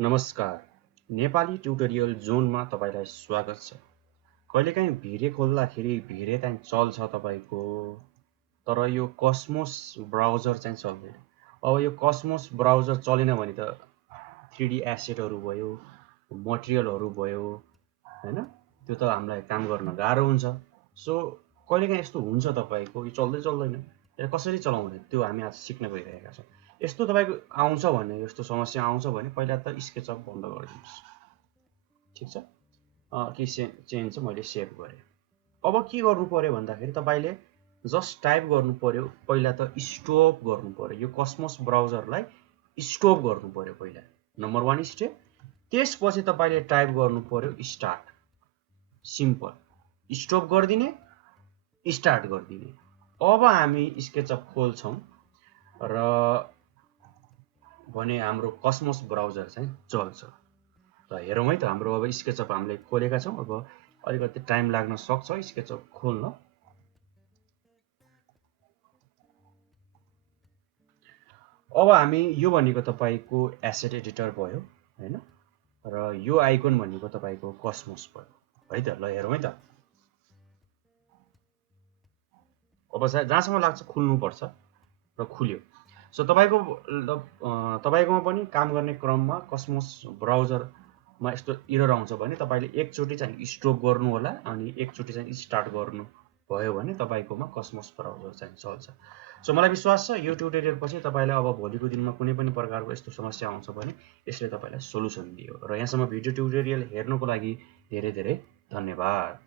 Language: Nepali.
नमस्कार, नेपाली ट्युटोरियल जोनमा तपाईलाई स्वागत छ। कहिलेकाहीँ भिरे खोल्दाखेरि भिरे चाहिँ चल्छ तपाईको, तर यो कस्मोस ब्राउजर चाहिँ चल्दैन। अब यो कस्मोस ब्राउजर चलेन भने त 3D एसेटहरु भयो, मटेरियलहरु भयो, हैन? त्यो त हामीलाई काम गर्न गाह्रो हुन्छ। सो कहिलेकाहीँ यस्तो हुन्छ तपाईको यो चल्दैन। यसलाई कसरी चलाउने त्यो हामी आज सिक्न गइरहेका छौं। यस्तो तपाईको आउँछ भने, यस्तो समस्या आउँछ भने पहिला त स्केचअप बन्द गरिदिनुस्। ठीक छ? के चेन्ज चाहिँ मैले सेभ गरे। अब के गर्नु पर्यो भन्दाखेरि तपाईले जस्ट टाइप गर्नु पर्यो। पहिला त स्टप गर्नु पर्यो। यो कस्मोस ब्राउजरलाई स्टप गर्नु पर्यो पहिला। Number 1 step. त्यसपछि तपाईले टाइप गर्नु पर्यो स्टार्ट। सिम्पल। स्टप गर्दिने, स्टार्ट गर्दिने। अब हामी स्केचअप खोल्छौं र भने हाम्रो कस्मोस ब्राउजर चाहिँ चल्छ। र हेरौँ है त हाम्रो अब स्केचअप हामीले खोलेका छौं। अब अलिकति टाइम लाग्न सक्छ स्केचअप खोल्न। अब हामी यो भनेको तपाईको एसेट एडिटर भयो, हैन? र यो आइकन भनेको तपाईको कस्मोस भयो। है त, ल हेरौँ है त। अब जहाँसम्म लाग्छ खुल्नु पर्छ र खुल्यो। सो तपाईकोमा पनि काम गर्ने क्रममा कस्मोस ब्राउजरमा यस्तो एरर आउँछ भने तपाईले एकचोटी चाहिँ स्टप गर्नु होला अनि एकचोटी चाहिँ स्टार्ट गर्नु भयो भने तपाईकोमा कस्मोस ब्राउजर चाहिँ चल्छ। सो मलाई विश्वास छ यो ट्युटोरियल पछि तपाईलाई अब भोलिको दिनमा कुनै पनि प्रकारको यस्तो समस्या आउँछ भने यसले तपाईलाई सोलुसन दियो। र यहाँसम्म भिडियो ट्युटोरियल हेर्नुको लागि धेरै धेरै धन्यवाद।